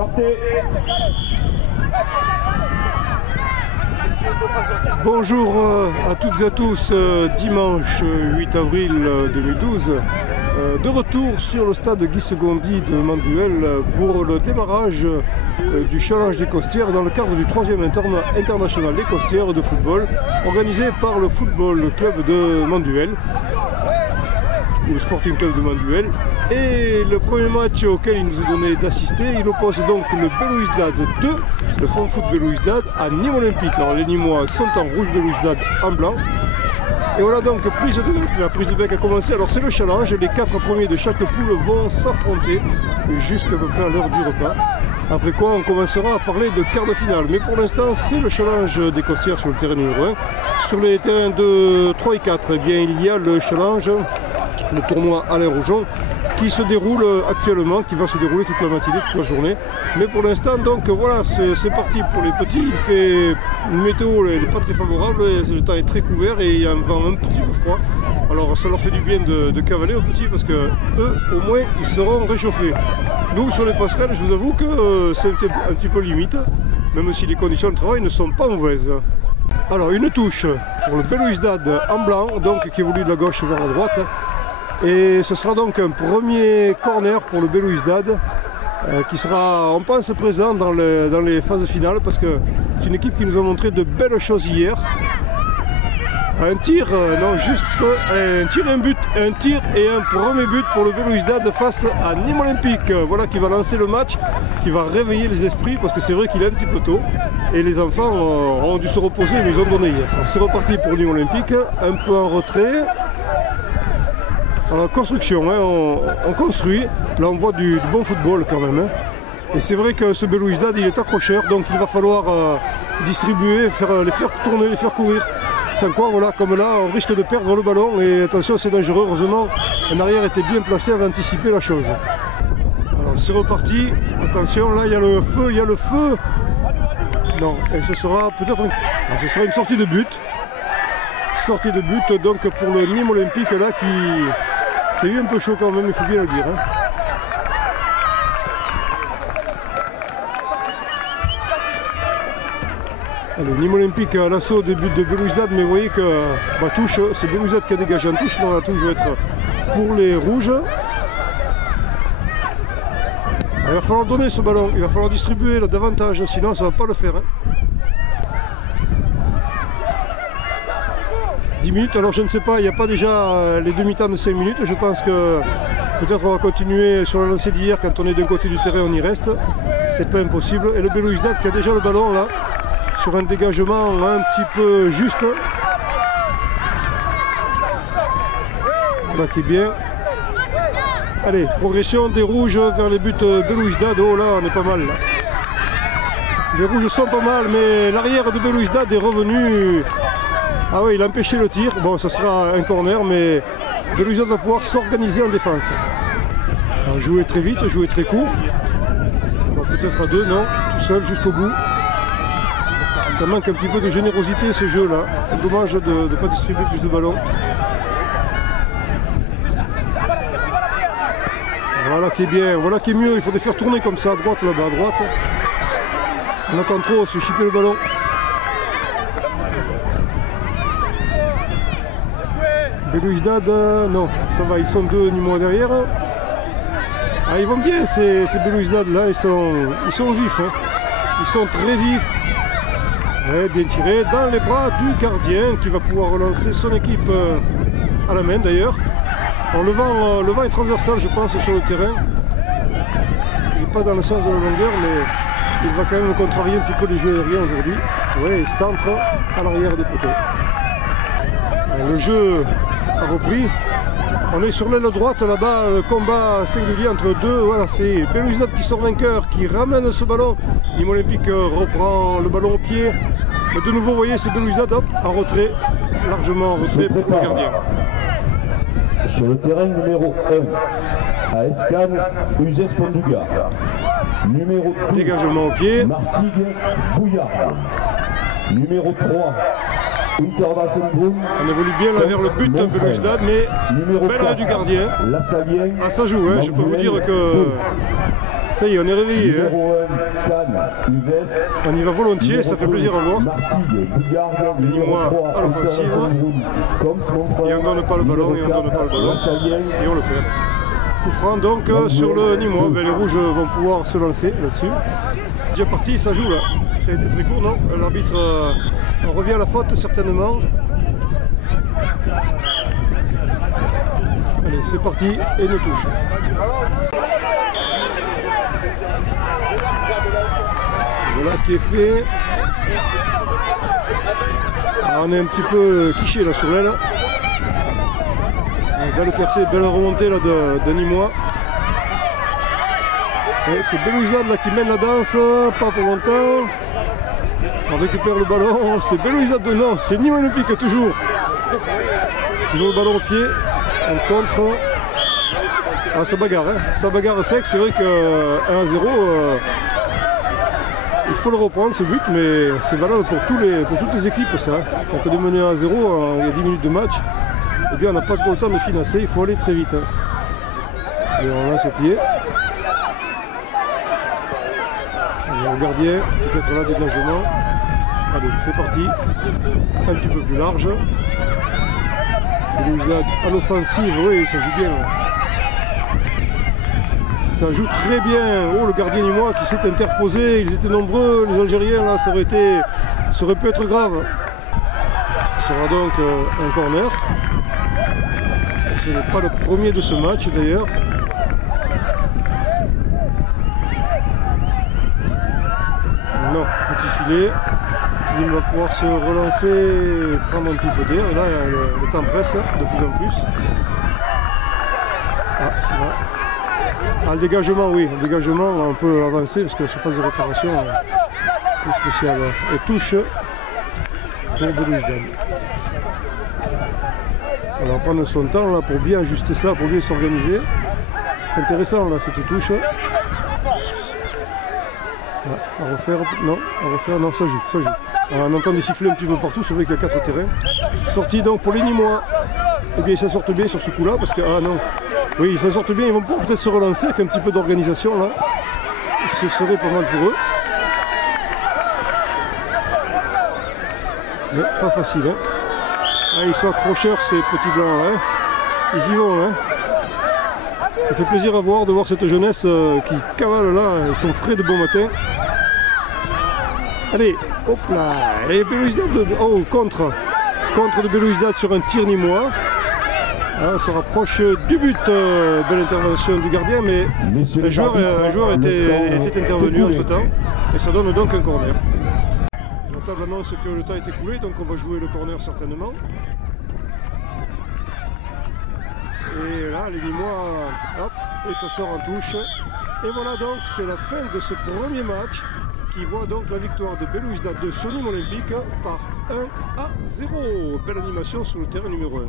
Partez. Bonjour à toutes et à tous, dimanche 8 avril 2012, de retour sur le stade Guy Segondy de Manduel pour le démarrage du challenge des Costières dans le cadre du 3e international des Costières de football organisé par le Football Club de Manduel, ou le Sporting Club de Manduel. Et le premier match auquel il nous est donné d'assister, il oppose donc le Belouizdad 2, le Fonfoot Belouizdad, à Nîmes Olympique. Alors les Nîmois sont en rouge, Belouizdad en blanc. Et voilà donc prise de bec. La prise de bec a commencé. Alors c'est le challenge, les 4 premiers de chaque poule vont s'affronter jusqu'à peu près à l'heure du repas. Après quoi on commencera à parler de quart de finale. Mais pour l'instant c'est le challenge des Costières sur le terrain numéro 1. Sur les terrains de 3 et 4, eh bien, il y a le challenge, le tournoi Alain Rougeon, qui se déroule actuellement, qui va se dérouler toute la matinée, toute la journée. Mais pour l'instant, donc voilà, c'est parti pour les petits. Il fait une météo, elle n'est pas très favorable, le temps est très couvert et il y a un vent un petit peu froid. Alors ça leur fait du bien de cavaler aux petits parce que eux, au moins, ils seront réchauffés. Nous, sur les passerelles, je vous avoue que c'est un petit peu limite, même si les conditions de travail ne sont pas mauvaises. Alors une touche pour le Belouizdad en blanc, donc qui évolue de la gauche vers la droite. Et ce sera donc un premier corner pour le Belouizdad qui sera, on pense, présent dans les phases finales parce que c'est une équipe qui nous a montré de belles choses hier. Un tir, non, juste un tir et un but, un tir et un premier but pour le Belouizdad face à Nîmes Olympique. Voilà qui va lancer le match, qui va réveiller les esprits parce que c'est vrai qu'il est un petit peu tôt et les enfants ont dû se reposer, ils nous ont donné hier. C'est reparti pour Nîmes Olympique, un peu en retrait. Alors construction, hein, on construit, là on voit du bon football quand même. Hein. Et c'est vrai que ce Belouizdad il est accrocheur, donc il va falloir distribuer, les faire tourner, les faire courir. Sans quoi, voilà, comme là, on risque de perdre le ballon et attention, c'est dangereux. Heureusement, un arrière était bien placé avant d'anticiper la chose. Alors c'est reparti, attention, là il y a le feu, il y a le feu. Non, et ce sera peut-être une sortie de but. Sortie de but donc pour le Nîmes Olympique là qui a eu un peu chaud quand même, il faut bien le dire. Hein. Allez, Nîmes Olympique à l'assaut des buts de Belouizdad, mais vous voyez que la touche, c'est Belouizdad qui a dégagé en touche, donc la touche va être pour les rouges. Alors, il va falloir donner ce ballon, il va falloir distribuer là, davantage, sinon ça ne va pas le faire. Hein. 10 minutes, alors je ne sais pas, il n'y a pas déjà les demi-temps de 5 minutes, je pense que peut-être on va continuer sur la lancée d'hier, quand on est d'un côté du terrain on y reste, c'est pas impossible. Et le Belouizdad qui a déjà le ballon là, sur un dégagement un petit peu juste. Là qui est bien. Allez, progression des rouges vers les buts Belouizdad, oh là on est pas mal là. Les rouges sont pas mal, mais l'arrière de Belouizdad est revenu. Ah oui, il a empêché le tir. Bon, ça sera un corner, mais Belouizdad va pouvoir s'organiser en défense. Alors, jouer très vite, jouer très court. Alors peut-être à deux, non, tout seul jusqu'au bout. Ça manque un petit peu de générosité ce jeu-là. Dommage de ne pas distribuer plus de ballons. Voilà qui est bien, voilà qui est mieux. Il faut les faire tourner comme ça, à droite, là-bas, à droite. On attend trop, on se fait chipper le ballon. Belouizdad, non, ça va, ils sont deux Nîmois derrière. Ah, ils vont bien ces Belouizdad là, ils sont vifs, hein. Ils sont très vifs. Ouais, bien tiré dans les bras du gardien qui va pouvoir relancer son équipe à la main d'ailleurs. Le vent est transversal je pense sur le terrain. Il n'est pas dans le sens de la longueur mais il va quand même contrarier un petit peu les jeux aériens aujourd'hui. Ouais, il centre à l'arrière des poteaux. Le jeu a repris. On est sur l'aile droite là-bas, le combat singulier entre deux. Voilà, c'est Belouizdad qui sort vainqueur, qui ramène ce ballon. Nîmes Olympique reprend le ballon au pied. Mais de nouveau, vous voyez, c'est Belouizdad, hop, en retrait, largement en retrait pour le gardien. Sur le terrain numéro 1, à Escane, Uzès Ponduga. Numéro 2, dégagement au pied. Martigues Bouillard. Numéro 3, On évolue bien là vers le but de Belouizdad, mais bel arrêt du gardien. Ah, ça joue, hein, je peux vous dire que ça y est, on est réveillé. Hein. On y va volontiers, ça fait plaisir à voir. Nîmois à l'offensive. Et on ne donne pas le ballon, et on ne donne pas le ballon. Et on le perd. Coup franc donc sur le Nîmois. Ben, les rouges vont pouvoir se lancer là-dessus. Déjà parti, ça joue là. Ça a été très court, non? L'arbitre on revient à la faute certainement. Allez, c'est parti et une touche. Voilà qui est fait. Alors, on est un petit peu quiché là sur l'aile. Belle percée, belle remontée là de Nîmois. C'est Belouizdad là qui mène la danse, pas pour longtemps. On récupère le ballon, c'est Belouizdad de non, c'est Nîmes Olympique toujours. Toujours le ballon au pied, on contre. Ah, ça bagarre, hein. Ça bagarre sec, c'est vrai que 1 à 0, il faut le reprendre ce but, mais c'est valable pour toutes les équipes ça. Quand on est mené 1 à 0, il y a 10 minutes de match, eh bien on n'a pas trop le temps de financer, il faut aller très vite. Hein. Et on lance au pied. Le gardien, peut-être là, dégagement. Allez, c'est parti. Un petit peu plus large. Belouizdad à l'offensive, oui, ça joue bien. Là. Ça joue très bien. Oh, le gardien Nîmois qui s'est interposé. Ils étaient nombreux, les Algériens, là, ça aurait pu être grave. Ce sera donc un corner. Et ce n'est pas le premier de ce match d'ailleurs. Non, petit filet. Il va pouvoir se relancer, prendre un petit peu d'air. Et là, le temps presse de plus en plus. Ah, là. Ah, le dégagement, oui. Le dégagement, on peut avancer parce que la surface de réparation est spéciale. Et touche pour Belouizdad. On va prendre son temps là, pour bien ajuster ça, pour bien s'organiser. C'est intéressant là, cette touche. À refaire, non, ça joue, ça joue. Alors, on entend des sifflets un petit peu partout, c'est vrai qu'il y a 4 terrains. Sortie donc pour les Nîmois. Eh bien, ils s'en sortent bien sur ce coup-là, parce que, ah non, oui, ils s'en sortent bien, ils vont pouvoir peut-être se relancer avec un petit peu d'organisation là. Ce serait pas mal pour eux. Mais pas facile, hein. Ah, ils sont accrocheurs ces petits blancs, hein. Ils y vont, hein. Ça fait plaisir à voir, de voir cette jeunesse qui cavale là, ils sont frais de bon matin. Allez, hop là, et Belouizdad, oh, contre de Belouizdad sur un tir Nîmois. On se rapproche du but, belle intervention du gardien, mais un joueur était intervenu entre temps, et ça donne donc un corner. La table annonce que le temps est écoulé, donc on va jouer le corner certainement. Et là, les Nîmois, hop, et ça sort en touche. Et voilà donc, c'est la fin de ce premier match qui voit donc la victoire de Belouizdad de son Nîmes Olympique par 1 à 0. Belle animation sur le terrain numéro 1.